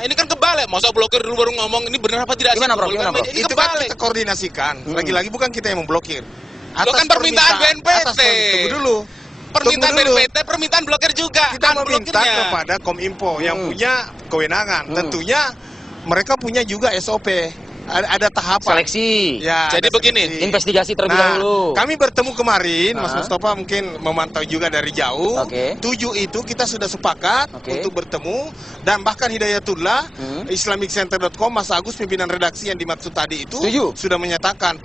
Iya, ini kan kebalik. Masa blokir dulu baru ngomong, ini benar apa tidak? Gimana, Bro? Gimana, Bro? Ini Itu kan kebalik. kita koordinasikan. Lagi-lagi bukan kita yang memblokir. Lo kan permintaan BNPT. Tunggu dulu. Permintaan Tunggu dulu. BNPT, permintaan blokir juga. Kita meminta Unblokirnya. kepada Kominfo yang punya kewenangan. Tentunya mereka punya juga SOP. Ada tahapan. Seleksi. Ya, Jadi ada begini, seleksi. Investigasi terlebih dahulu. Kami bertemu kemarin, Mas Ah. Mustafa mungkin memantau juga dari jauh. Oke. 7 itu kita sudah sepakat Oke. untuk bertemu, dan bahkan Hidayatullah, IslamicCenter.com, Mas Agus pimpinan redaksi yang dimaksud tadi itu Tujuh. sudah menyatakan,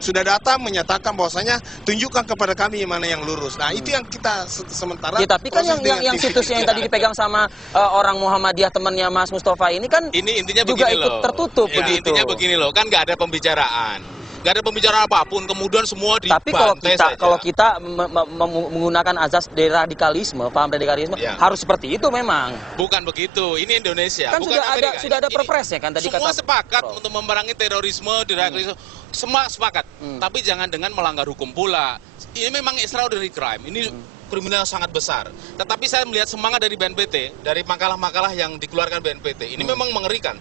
sudah datang menyatakan bahwasanya tunjukkan kepada kami mana yang lurus. Nah itu yang kita sementara. Ya, tapi kan proses dengan yang tim. situs yang tadi dipegang sama orang Muhammadiyah temannya Mas Mustafa ini kan Ini intinya juga begini ikut loh. tertutup Ya, begitu. intinya begini loh, kan nggak ada pembicaraan. Nggak ada pembicaraan apapun, kemudian semua Tapi dibantai saja. kalau kita menggunakan azas deradikalisme, paham radikalisme, Ya. harus seperti itu memang. Bukan begitu, ini Indonesia. Kan bukan sudah ada Amerika. sudah ada Ini perpresnya kan tadi semua kata sepakat Bro. untuk memerangi terorisme, deradikalisme. Semua sepakat. Tapi jangan dengan melanggar hukum pula. Ini memang extraordinary crime. Ini kriminal sangat besar. Tetapi saya melihat semangat dari BNPT, dari makalah-makalah yang dikeluarkan BNPT, ini memang mengerikan.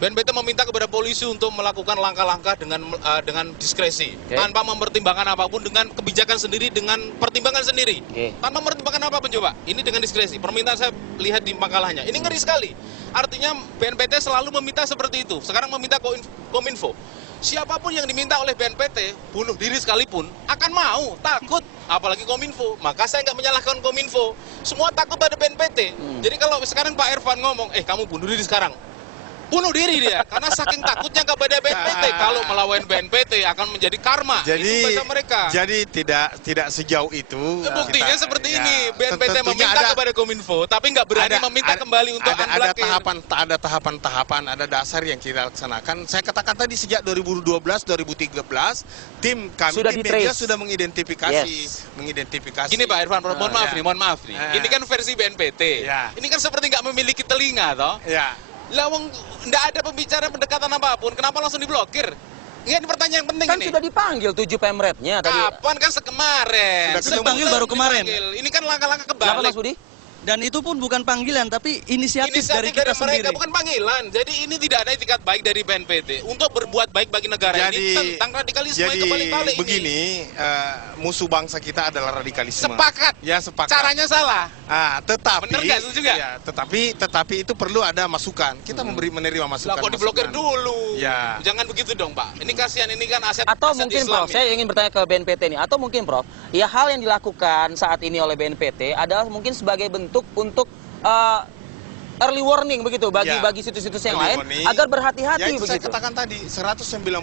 BNPT meminta kepada polisi untuk melakukan langkah-langkah dengan diskresi, tanpa mempertimbangkan apapun, dengan kebijakan sendiri, dengan pertimbangan sendiri, tanpa mempertimbangkan apapun. Coba, ini dengan diskresi. Permintaan saya lihat di makalahnya, ini ngeri sekali. Artinya BNPT selalu meminta seperti itu. Sekarang meminta Kominfo. Siapapun yang diminta oleh BNPT, bunuh diri sekalipun, akan mau, takut, apalagi Kominfo. Maka saya nggak menyalahkan Kominfo. Semua takut pada BNPT. Jadi kalau sekarang Pak Irfan ngomong, kamu bunuh diri sekarang. Bunuh diri dia, karena saking takutnya kepada BNPT. Kalau melawan BNPT akan menjadi karma. Itu bahasa mereka. Jadi tidak sejauh itu. Buktinya seperti ini, BNPT tentunya meminta kepada Kominfo, tapi nggak berani meminta kembali untuk ada unblocking. tahapan-tahapan, ada dasar yang kita laksanakan. Saya katakan tadi sejak 2012, 2013, tim kami Sudah tim media di-trace. sudah mengidentifikasi. Gini Pak Irfan, mohon maaf nih. Ini kan versi BNPT. Ya. Ini kan seperti nggak memiliki telinga, toh. Ya. Lawang nggak ada pembicaraan pendekatan apapun, kenapa langsung diblokir? Ini pertanyaan yang penting kan ini. sudah dipanggil 7 pemretnya tadi. Kapan kan kemarin? Sudah dipanggil baru kemarin. Ini kan langkah-langkah Kenapa kebalik. Mas Budi? Dan itu pun bukan panggilan, tapi inisiatif dari kita mereka, sendiri. bukan panggilan. Jadi ini tidak ada itikat baik dari BNPT untuk berbuat baik bagi negara ini tentang radikalisme. Jadi itu balik-balik begini, musuh bangsa kita adalah radikalisme. Sepakat. Ya sepakat. Caranya salah. Tetapi Bener nggak, setuju nggak? ya, tetapi itu perlu ada masukan. Kita menerima masukan. Lah kok diblokir dulu? Ya. Jangan begitu dong Pak. Ini kasihan, ini kan aset Atau aset mungkin Islam Prof, saya ingin bertanya ke BNPT nih, atau mungkin Prof, ya hal yang dilakukan saat ini oleh BNPT adalah mungkin sebagai bentuk untuk early warning begitu bagi situs-situs yang lain warning. agar berhati-hati Ya itu begitu. saya katakan tadi 198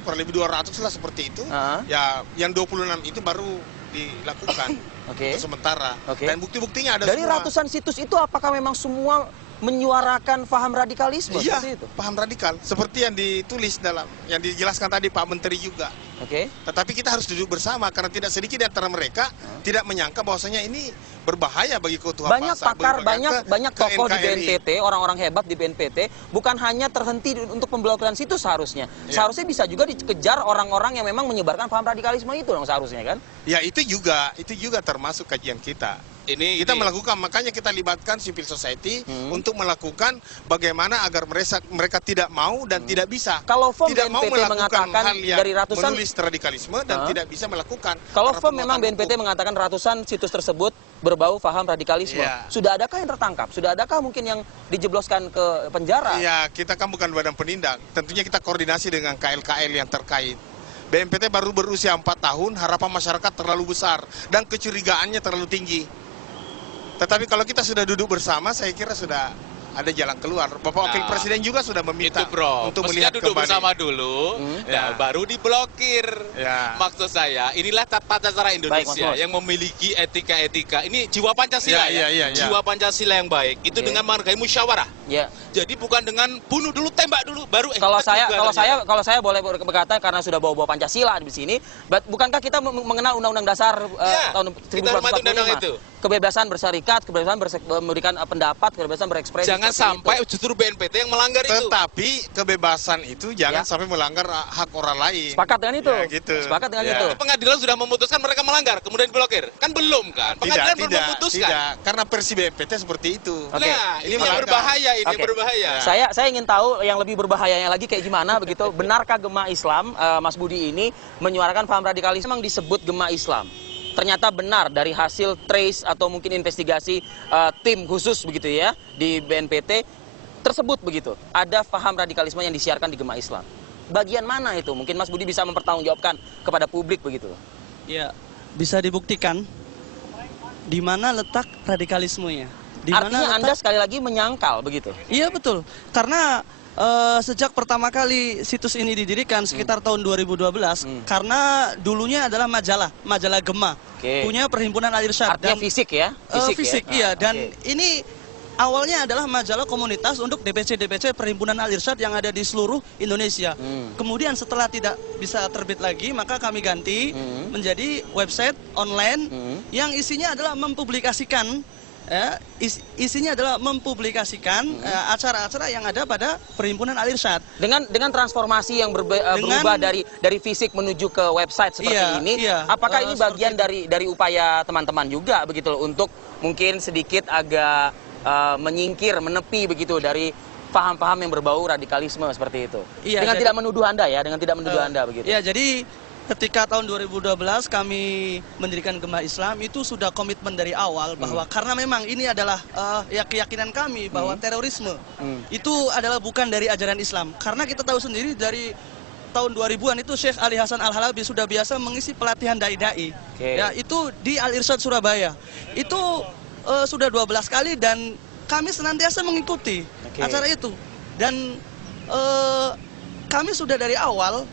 kurang lebih 200 lah seperti itu. Ya yang 26 itu baru dilakukan untuk sementara. Dan bukti-buktinya ada Dari semua. ratusan situs itu apakah memang semua menyuarakan paham radikalisme Iya, seperti itu? paham radikal seperti yang ditulis yang dijelaskan tadi Pak Menteri juga. Tetapi kita harus duduk bersama karena tidak sedikit di antara mereka tidak menyangka bahwasanya ini berbahaya bagi keutuhan Banyak bangsa. pakar, banyak ke tokoh di NKRI. BNPT, orang-orang hebat di BNPT bukan hanya terhenti untuk pemblokiran situs seharusnya. Seharusnya bisa juga dikejar orang-orang yang memang menyebarkan paham radikalisme itu dong seharusnya kan? Ya itu juga termasuk kajian kita. Kita melakukan, makanya kita libatkan civil society untuk melakukan bagaimana agar mereka tidak mau dan tidak bisa. Kalau FOM tidak mau BNPT melakukan mengatakan hal yang dari ratusan menulis radikalisme dan tidak bisa melakukan. Kalau karena FOM memang penguatan BNPT hukum. mengatakan ratusan situs tersebut berbau paham radikalisme. Iya. Sudah adakah yang tertangkap? Sudah adakah mungkin yang dijebloskan ke penjara? Iya, kita kan bukan badan penindak. Tentunya kita koordinasi dengan KL-KL yang terkait. BNPT baru berusia 4 tahun, harapan masyarakat terlalu besar dan kecurigaannya terlalu tinggi. Tetapi kalau kita sudah duduk bersama, saya kira sudah ada jalan keluar. Bapak Wakil Presiden juga sudah meminta itu bro, untuk mestinya melihat duduk kembali. bersama dulu, baru diblokir. Maksud saya, inilah tata cara Indonesia yang memiliki etika-etika. Ini jiwa Pancasila jiwa Pancasila yang baik. Itu dengan menghargai musyawarah. Jadi bukan dengan bunuh dulu, tembak dulu, baru. Kalau saya boleh berkata karena sudah bawa-bawa Pancasila di sini, bukankah kita mengenal Undang-Undang Dasar tahun 1945? kebebasan berserikat, kebebasan memberikan pendapat, kebebasan berekspresi. Jangan seperti sampai itu. justru BNPT yang melanggar itu. Tetapi kebebasan itu jangan Ya. sampai melanggar hak orang lain. Sepakat dengan itu. Ya, gitu. Sepakat dengan Ya. itu. Pengadilan sudah memutuskan mereka melanggar, kemudian diblokir. Kan belum kan? Pengadilan belum memutuskan. tidak. Karena versi BNPT seperti itu. Oke. Nah, ini melanggar. berbahaya, ini Oke. berbahaya. Saya ingin tahu yang lebih berbahayanya lagi kayak gimana begitu. Benarkah Gema Islam, Mas Budi ini menyuarakan paham radikalisme yang disebut Gema Islam? Ternyata benar dari hasil trace atau mungkin investigasi tim khusus begitu ya di BNPT tersebut begitu. Ada paham radikalisme yang disiarkan di Gema Islam. Bagian mana itu? Mungkin Mas Budi bisa mempertanggungjawabkan kepada publik begitu. Ya, bisa dibuktikan di mana letak radikalismenya. Di mana Artinya letak- Anda sekali lagi menyangkal begitu. Iya betul, karena sejak pertama kali situs ini didirikan sekitar tahun 2012, karena dulunya adalah majalah Gema, Oke. punya Perhimpunan Al-Irsyad. Artinya fisik ya? Fisik, ya? iya. Dan Oke. ini awalnya adalah majalah komunitas untuk DPC Perhimpunan Al-Irsyad yang ada di seluruh Indonesia. Kemudian setelah tidak bisa terbit lagi, maka kami ganti menjadi website online yang isinya adalah mempublikasikan isinya adalah mempublikasikan acara-acara yang ada pada Perhimpunan Al-Irsyad. Dengan transformasi yang berubah dari fisik menuju ke website seperti Iya, ini, iya. apakah ini Seperti bagian dari upaya teman-teman juga begitu loh, untuk mungkin sedikit agak menyingkir, menepi begitu dari paham-paham yang berbau radikalisme seperti itu. Iya, Dengan jadi- tidak menuduh Anda ya, dengan tidak menuduh Anda begitu. Ya, jadi ketika tahun 2012 kami mendirikan Gema Islam, itu sudah komitmen dari awal bahwa karena memang ini adalah ya keyakinan kami bahwa terorisme itu adalah bukan dari ajaran Islam. Karena kita tahu sendiri dari tahun 2000-an itu Syekh Ali Hasan Al-Halabi sudah biasa mengisi pelatihan dai-dai. Oke. Ya, itu di Al-Irsyad Surabaya. Itu sudah 12 kali dan kami senantiasa mengikuti Oke. acara itu. Dan kami sudah dari awal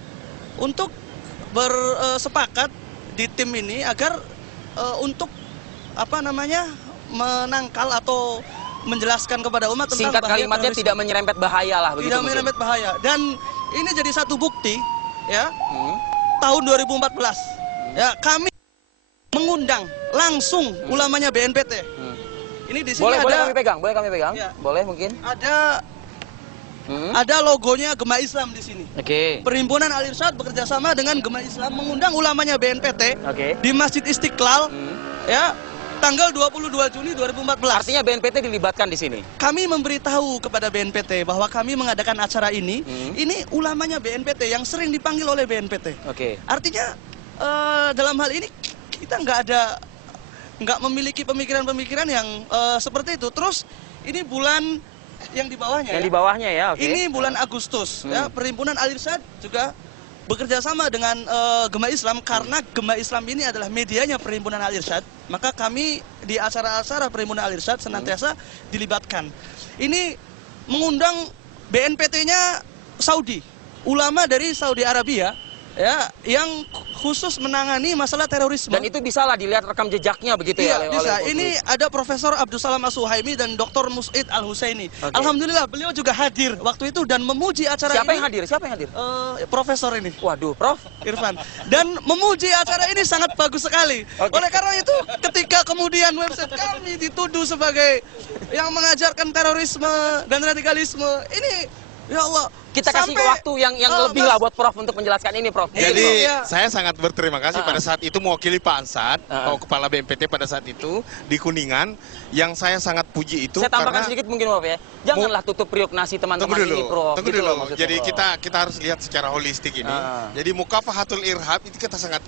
untuk bersepakat di tim ini agar untuk menangkal atau menjelaskan kepada umat tentang Singkat bahaya kalimatnya terorisme. tidak menyerempet bahaya lah begitu. Tidak mungkin. menyerempet bahaya. Dan ini jadi satu bukti ya, Hmm. tahun 2014 ya kami mengundang langsung ulamanya BNPT. Ini di sini Boleh ada kami pegang. Ya. Boleh mungkin. ada logonya Gema Islam di sini. Oke. Perhimpunan Al-Irsyad bekerja sama dengan Gema Islam mengundang ulamanya BNPT Oke. di Masjid Istiqlal ya tanggal 22 Juni 2014. Artinya BNPT dilibatkan di sini. Kami memberitahu kepada BNPT bahwa kami mengadakan acara ini ulamanya BNPT yang sering dipanggil oleh BNPT. Oke. Artinya dalam hal ini kita nggak memiliki pemikiran-pemikiran yang seperti itu. Terus ini bulan yang di bawahnya Yang ya. di bawahnya ya, oke. Ini bulan Agustus ya, Perhimpunan Al-Irsyad juga bekerja sama dengan Gema Islam karena Gema Islam ini adalah medianya Perhimpunan Al-Irsyad, maka kami di acara-acara Perhimpunan Al-Irsyad senantiasa dilibatkan. Ini mengundang BNPT-nya Saudi, ulama dari Saudi Arabia ya yang khusus menangani masalah terorisme. Dan itu bisa lah dilihat rekam jejaknya begitu ya. Iya, bisa. Ini ada Profesor Abdul Salam As-Suhaimi dan Dr. Mus'id Al-Husaini. Oke. Alhamdulillah beliau juga hadir waktu itu dan memuji acara Siapa ini. yang hadir? Siapa yang hadir? Profesor ini, Waduh, Prof. Irfan. Dan memuji acara ini sangat bagus sekali. Oke. Oleh karena itu, ketika kemudian website kami dituduh sebagai yang mengajarkan terorisme dan radikalisme, ini ya Allah. Kita kasih sampai- waktu yang lebih Mas, lah buat Prof untuk menjelaskan ini, Prof. Jadi Iya. saya sangat berterima kasih pada saat itu mewakili Pak Ansat, Pak Kepala BNPT pada saat itu di Kuningan, yang saya sangat puji itu Saya tambahkan karena sedikit mungkin, Prof ya. Janganlah tutup priok nasi teman-teman tunggu dulu, ini, Prof. tunggu Gitu dulu. loh maksudnya, Jadi Prof. kita harus lihat secara holistik ini. Jadi mukafahatul irhab itu kita sangat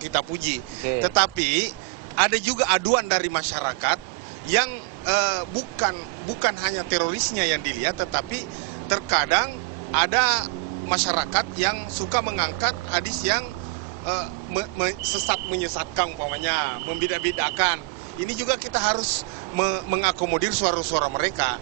kita puji. Oke. Tetapi ada juga aduan dari masyarakat yang bukan hanya terorisnya yang dilihat, tetapi terkadang ada masyarakat yang suka mengangkat hadis yang menyesatkan umpamanya, membeda-bedakan. Ini juga kita harus mengakomodir suara-suara mereka.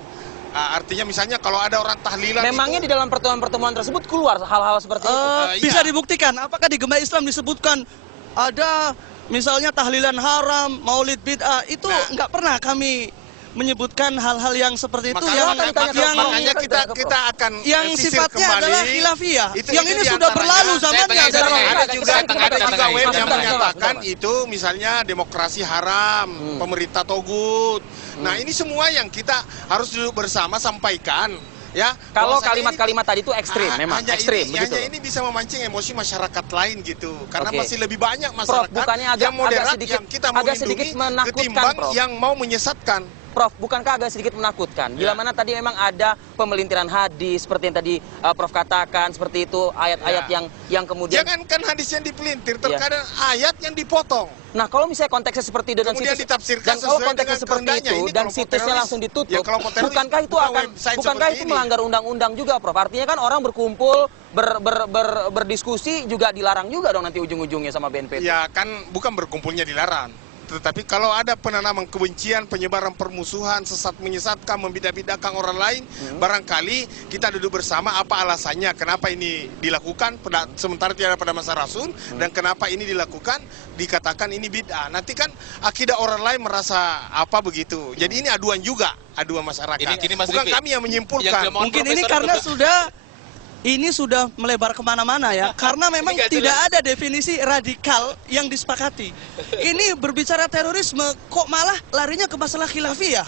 Artinya misalnya kalau ada orang tahlilan Memangnya itu, di dalam pertemuan-pertemuan tersebut keluar hal-hal seperti itu? bisa iya. dibuktikan apakah di Gema Islam disebutkan ada misalnya tahlilan haram, maulid bid'ah, itu nggak pernah kami menyebutkan hal-hal yang seperti itu makanya kita akan yang sisir sifatnya kembali. adalah khilafiyah. Yang ini di sudah antaranya. berlalu zamannya. Ada juga web yang Sebentar, menyatakan sebentar. itu misalnya demokrasi haram, pemerintah togut. Nah, ini semua yang kita harus duduk bersama sampaikan. Ya, Kalau bahwasanya kalimat-kalimat tadi itu ekstrim, memang hanya ekstrim ini, begitu. hanya ini bisa memancing emosi masyarakat lain gitu, karena Oke. masih lebih banyak Prof, masyarakat bukannya yang moderat sedikit, yang kita mau agak sedikit lindungi menakutkan, ketimbang Prof. yang mau menyesatkan. Prof, bukankah agak sedikit menakutkan? Bila Ya. mana tadi memang ada pemelintiran hadis seperti yang tadi Prof katakan, seperti itu ayat-ayat Ya. yang kemudian. Jangankan hadis yang dipelintir, Ya. terkadang ayat yang dipotong. Nah, kalau misalnya konteksnya seperti itu dan Kemudian situs, ditafsirkan dan kalau sesuai konteksnya dengan seperti kehendaknya. itu Ini dan kelompok situsnya teroris. langsung ditutup, Ya, kelompok teroris bukankah itu bukan akan website bukankah seperti itu ini. melanggar undang-undang juga, Prof? Artinya kan orang berkumpul berdiskusi juga dilarang juga dong nanti ujung-ujungnya sama BNPT. Ya kan bukan berkumpulnya dilarang. Tetapi kalau ada penanaman kebencian, penyebaran permusuhan, menyesatkan, membidak-bidakkan orang lain, barangkali kita duduk bersama apa alasannya, kenapa ini dilakukan, sementara tidak ada pada masa Rasul, dan kenapa ini dilakukan, dikatakan ini bid'ah. Nanti kan akidah orang lain merasa apa begitu. Jadi ini aduan juga, aduan masyarakat. Ini Mas Bukan Rifki, kami yang menyimpulkan. yang diomongkan Mungkin ini Profesor karena Dr. ini sudah melebar kemana-mana ya, karena memang nggak tidak jelas. ada definisi radikal yang disepakati. Ini berbicara terorisme, kok malah larinya ke masalah khilafiyah,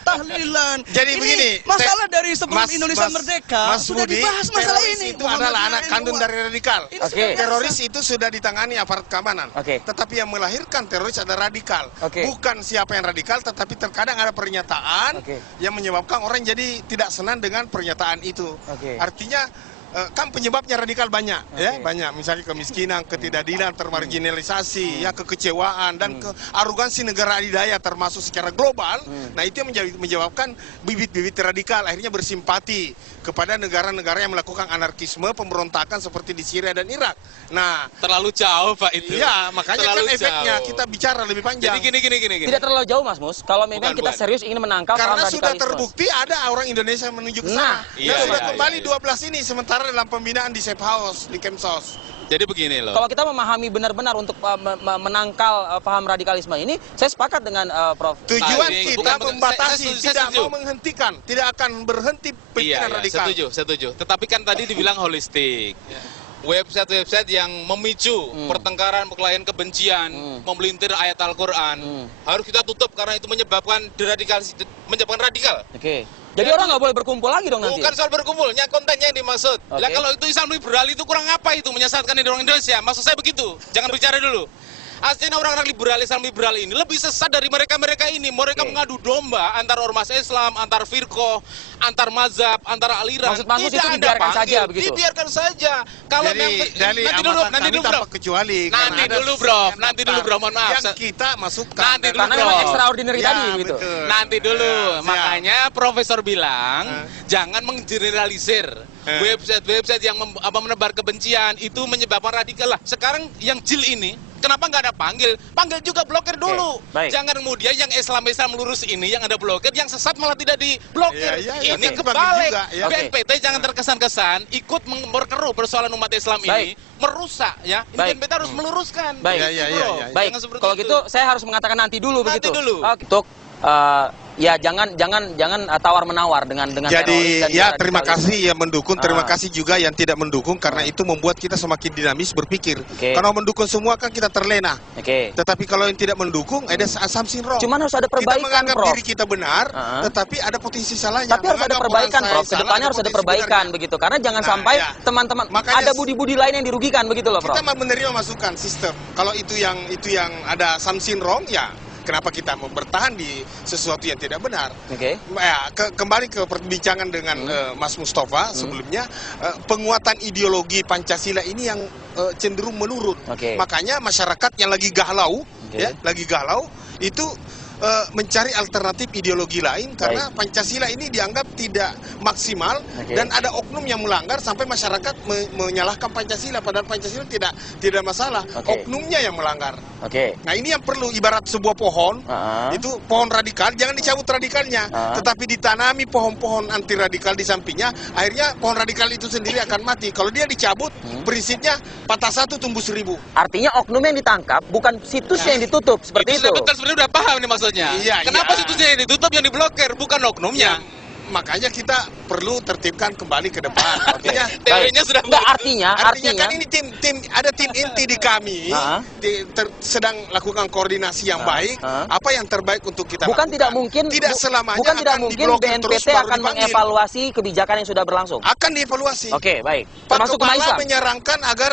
tahlilan. Jadi Ini begini, masalah dari sebelum Indonesia merdeka Mas sudah Budi, dibahas masalah teroris ini. itu adalah anak kandung dari radikal. Ini Oke. sudah biasa. Teroris itu sudah ditangani aparat keamanan. Oke. Tetapi yang melahirkan teroris adalah radikal. Oke. Bukan siapa yang radikal, tetapi terkadang ada pernyataan Oke. yang menyebabkan orang jadi tidak senang dengan pernyataan itu. Oke. Artinya kan penyebabnya radikal banyak, ya Oke. banyak. Misalnya kemiskinan, ketidakadilan, termarginalisasi, ya kekecewaan dan kearogansi negara adidaya termasuk secara global. Nah itu yang menyebabkan bibit-bibit radikal akhirnya bersimpati kepada negara-negara yang melakukan anarkisme, pemberontakan seperti di Syria dan Irak. Nah, Terlalu jauh Pak itu. iya makanya Terlalu kan efeknya jauh. kita bicara lebih panjang. Jadi gini. Tidak terlalu jauh, Mas Mus. Kalau memang kita Bukan. serius ingin menangkal paham Karena sudah radikalisme. terbukti ada orang Indonesia yang menuju ke Nah, sana. iya, Dan sudah iya, kembali iya. 12 ini sementara dalam pembinaan di safe house, di Kemsos. Jadi begini loh. Kalau kita memahami benar-benar untuk menangkal paham radikalisme ini, saya sepakat dengan Prof. Tujuan Tadi, kita bukan- membatasi, saya tidak setuju. mau menghentikan, tidak akan berhenti pimpinan Iya, radikal. setuju. Tetapi kan tadi dibilang holistik. Website-website yang memicu pertengkaran, perkelahian kebencian, memelintir ayat Al-Quran, harus kita tutup karena itu menyebabkan menyebabkan radikal. Oke. Jadi Ya, orang nggak boleh berkumpul lagi dong nanti. Bukan soal berkumpulnya, kontennya yang dimaksud. Oke. Lah kalau itu Islam liberal itu kurang apa itu menyesatkan orang Indonesia? Maksud saya begitu. Jangan bicara dulu. Aslinya orang-orang liberal, Islam liberal ini lebih sesat dari mereka-mereka ini. Mereka Oke. mengadu domba antar ormas Islam, antar firqoh, antar mazhab, antar aliran. Maksud Mas Mus Tidak itu ada dibiarkan panggil. saja begitu? Dibiarkan saja. Kalau Jadi memang dari nanti dulu, amatan nanti kami dulu, tanpa Bro. kecuali. Nanti karena ada dulu, Bro. sekian Nanti dulu, daftar Bro. Mohon maaf. Yang kita masukkan. Nanti dulu, Karena Bro. memang extraordinary Ya, tadi begitu. betul. Nanti dulu, Ya, siap. makanya Profesor bilang jangan menggeneralisir website-website yang menebar kebencian itu menyebabkan radikal lah. Sekarang yang jil ini kenapa nggak ada panggil? Panggil juga blokir dulu. baik. Jangan kemudian yang Islam lurus ini yang ada blokir, yang sesat malah tidak diblokir. Iya, Ini oke. kebalik. Juga, ya. BNPT jangan terkesan-kesan ikut berkeruh persoalan umat Islam ini Baik. merusak ya. Ini Baik. BNPT harus meluruskan. Baik. Begitu, Iya, iya, Bro. iya. Baik, Jangan seperti kalau itu. gitu saya harus mengatakan nanti dulu Nanti begitu. dulu. Oke. Untuk ya jangan tawar menawar dengan teroris Jadi dan ya radikalisme. terima kasih yang mendukung, terima Ah. kasih juga yang tidak mendukung karena itu membuat kita semakin dinamis berpikir. Oke. Kalau mendukung semua kan kita terlena. Oke. Tetapi kalau yang tidak mendukung ada assumption wrong. Cuman harus ada Kita perbaikan, menganggap Prof. diri kita benar, Ah. tetapi ada potensi salahnya. Tapi harus ada Menganggap perbaikan, orang Prof. saya Kedepannya salah, harus ada potensi perbaikan benarnya. begitu. Karena jangan Nah, sampai ya. teman-teman Makanya ada budi-budi lain yang dirugikan begitu loh, Prof. Kita menerima masukan sistem. Kalau itu yang ada something wrong, ya kenapa kita mau bertahan di sesuatu yang tidak benar? Oke. Ya, kembali ke perbincangan dengan Mas Mustafa sebelumnya, penguatan ideologi Pancasila ini yang cenderung menurun. Oke. Makanya masyarakat yang lagi galau, Oke. ya, lagi galau itu mencari alternatif ideologi lain karena Pancasila ini dianggap tidak maksimal Oke. dan ada oknum yang melanggar sampai masyarakat menyalahkan Pancasila padahal Pancasila tidak masalah, Oke. oknumnya yang melanggar. Oke. Nah ini yang perlu, ibarat sebuah pohon, itu pohon radikal, jangan dicabut radikalnya, tetapi ditanami pohon-pohon anti radikal di sampingnya, akhirnya pohon radikal itu sendiri akan mati. Kalau dia dicabut, prinsipnya patah satu tumbuh 1000. Artinya oknum yang ditangkap bukan situsnya yang ditutup seperti itu. Betul, sebenarnya udah paham nih maksudnya. maksudnya. Iya, Kenapa iya. situsnya yang ditutup yang diblokir, bukan oknumnya? Makanya kita perlu tertibkan kembali ke depan. Artinya Teorinya sudah Enggak, artinya kan ini ada tim inti di kami sedang lakukan koordinasi yang baik. Apa yang terbaik untuk kita bukan lakukan. tidak mungkin Tidak selamanya bukan tidak akan mungkin diblokir terus BNPT baru akan dipanggil. mengevaluasi kebijakan yang sudah berlangsung. Akan dievaluasi. Oke, baik. Pak Termasuk Gema Kepala Islam. menyarankan agar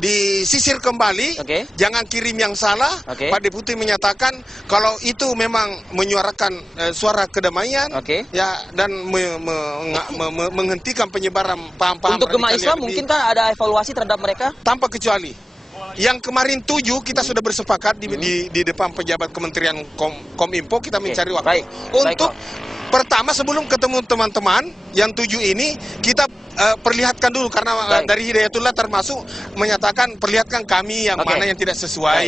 disisir kembali, Oke. jangan kirim yang salah. Oke. Pak Deputi menyatakan kalau itu memang menyuarakan suara kedamaian, Oke. ya dan menghentikan penyebaran paham-paham Untuk Gema radikal Islam yang mungkinkah ada evaluasi terhadap mereka? tanpa kecuali. Yang kemarin 7 kita sudah bersepakat di depan pejabat Kementerian Kominfo kita mencari waktu baik. untuk Baik, pertama sebelum ketemu teman-teman yang 7 ini kita perlihatkan dulu karena Baik. dari Hidayatullah termasuk menyatakan perlihatkan kami yang Oke. mana yang tidak sesuai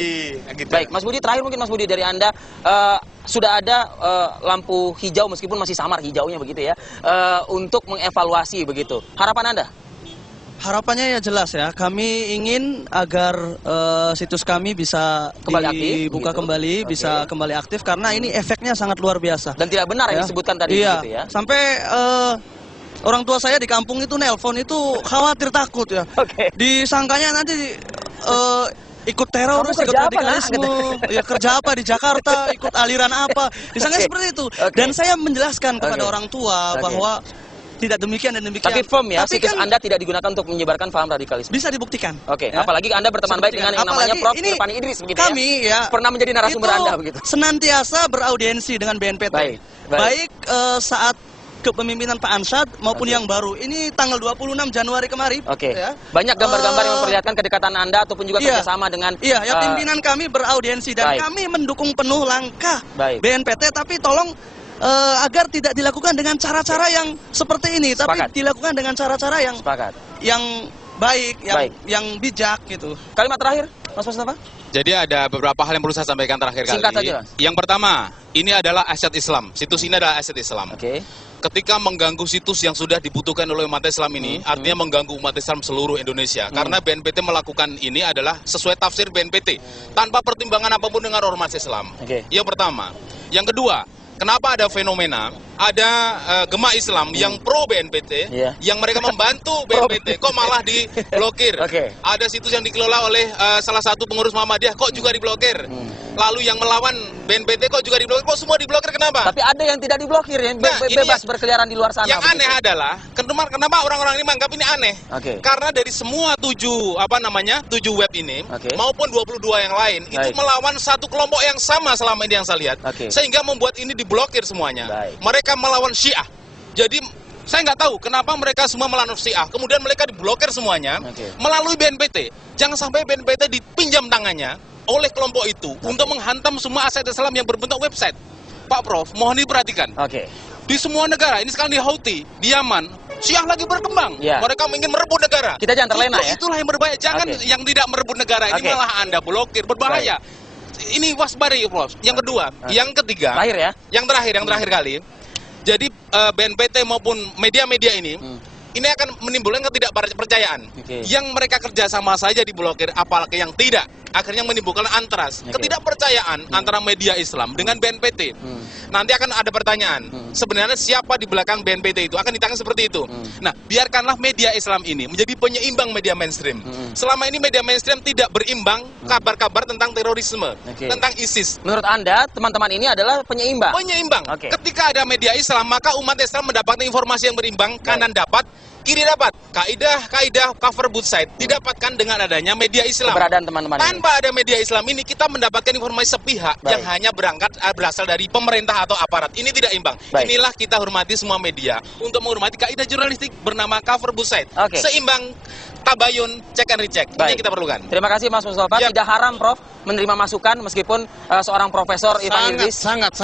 gitu. Baik, Mas Budi, terakhir mungkin Mas Budi dari Anda sudah ada lampu hijau meskipun masih samar hijaunya begitu ya untuk mengevaluasi begitu. Harapan Anda? Harapannya ya jelas ya, kami ingin agar situs kami bisa Kembali aktif, dibuka begitu? kembali, Oke. bisa kembali aktif karena ini efeknya sangat luar biasa. Dan tidak benar yang Ya. disebutkan tadi Iya, begitu ya. sampai orang tua saya di kampung itu nelpon itu khawatir takut ya. Oke. Disangkanya nanti ikut teroris, Kamu ikut kerja apa, radikalisme, ya kerja apa di Jakarta, ikut aliran apa, disangka Oke. seperti itu. Oke. Dan saya menjelaskan kepada Oke. orang tua Oke. bahwa tidak demikian dan demikian. Tapi firm ya, Tapi situs kan Anda tidak digunakan untuk menyebarkan paham radikalisme. bisa dibuktikan. Oke, Ya. apalagi Anda berteman baik dengan yang namanya Apalagi Prof. ini Irfani Idris begitu kami ya. Pernah menjadi narasumber itu Anda begitu. senantiasa beraudiensi dengan BNPT. Baik, baik. Baik saat kepemimpinan Pak Ansyad maupun Oke. yang baru. Ini tanggal 26 Januari kemarin. Oke. Ya. Banyak gambar-gambar yang memperlihatkan kedekatan Anda ataupun juga Iya. kerjasama dengan Iya, ya pimpinan kami beraudiensi dan baik. kami mendukung penuh langkah Baik. BNPT, tapi tolong agar tidak dilakukan dengan cara-cara yang seperti ini, Sepakat. tapi dilakukan dengan cara-cara yang sepakat. baik, Baik. yang bijak gitu. Kalimat terakhir, Mas Mustafa? Jadi ada beberapa hal yang perlu saya sampaikan terakhir Singkat kali. saja, Mas. Yang pertama, ini adalah aset Islam. Situs ini adalah aset Islam. Oke. Ketika mengganggu situs yang sudah dibutuhkan oleh umat Islam ini, artinya mengganggu umat Islam seluruh Indonesia. Karena BNPT melakukan ini adalah sesuai tafsir BNPT, tanpa pertimbangan apapun dengan ormas Islam. Oke. Yang pertama. Yang kedua, kenapa ada fenomena, ada Gema Islam yang pro BNPT, Iya. yang mereka membantu BNPT, kok malah diblokir. Oke. Ada situs yang dikelola oleh salah satu pengurus Muhammadiyah, kok juga diblokir. Lalu yang melawan BNPT kok juga diblokir, kok semua diblokir, kenapa? Tapi ada yang tidak diblokir yang Nah, ini bebas berkeliaran di luar sana. Yang begitu. aneh adalah, kenapa orang-orang ini menganggap ini aneh? Oke. Karena dari semua 7 web ini, Oke. maupun 22 yang lain, itu Baik. melawan satu kelompok yang sama selama ini yang saya lihat. Oke. Sehingga membuat ini diblokir semuanya. Baik. Mereka melawan Syiah. Jadi, saya nggak tahu kenapa mereka semua melawan Syiah. Kemudian mereka diblokir semuanya Oke. melalui BNPT. Jangan sampai BNPT dipinjam tangannya oleh kelompok itu untuk menghantam semua aset Islam yang berbentuk website. Pak Prof, mohon diperhatikan. Oke. Di semua negara, ini sekarang di Houthi, di Yaman, Syiah lagi berkembang. Ya. Mereka ingin merebut negara. Kita jangan terlena ya. Itulah yang berbahaya. Jangan Oke. yang tidak merebut negara ini Oke. malah Anda blokir, berbahaya. Ini waspada, Prof. Yang kedua, yang ketiga, Terakhir ya. yang terakhir kali. Jadi BNPT maupun media-media ini ini akan menimbulkan ketidakpercayaan. Oke. Yang mereka kerja sama saja diblokir, apalagi yang tidak. Akhirnya menimbulkan antras. Oke. Ketidakpercayaan antara media Islam dengan BNPT. Nanti akan ada pertanyaan, sebenarnya siapa di belakang BNPT itu? Akan ditanya seperti itu. Nah, biarkanlah media Islam ini menjadi penyeimbang media mainstream. Selama ini media mainstream tidak berimbang kabar-kabar tentang terorisme, Oke. tentang ISIS. Menurut Anda, teman-teman ini adalah penyeimbang? Penyeimbang. Oke. Ketika ada media Islam, maka umat Islam mendapatkan informasi yang berimbang, kanan dapat, kiri dapat. Kaidah cover both side didapatkan dengan adanya media Islam. Keberadaan teman-teman ini. Tanpa ada media Islam ini, kita mendapatkan informasi sepihak Baik. yang hanya berasal dari pemerintah atau aparat. Ini tidak imbang. Baik. Inilah kita hormati semua media untuk menghormati kaidah jurnalistik bernama cover both side. Oke. Seimbang, tabayun, check and recheck. Ini Baik. yang kita perlukan. Terima kasih Mas Mustafa. Ya. Tidak haram Prof menerima masukan meskipun seorang profesor Irfani Idris sangat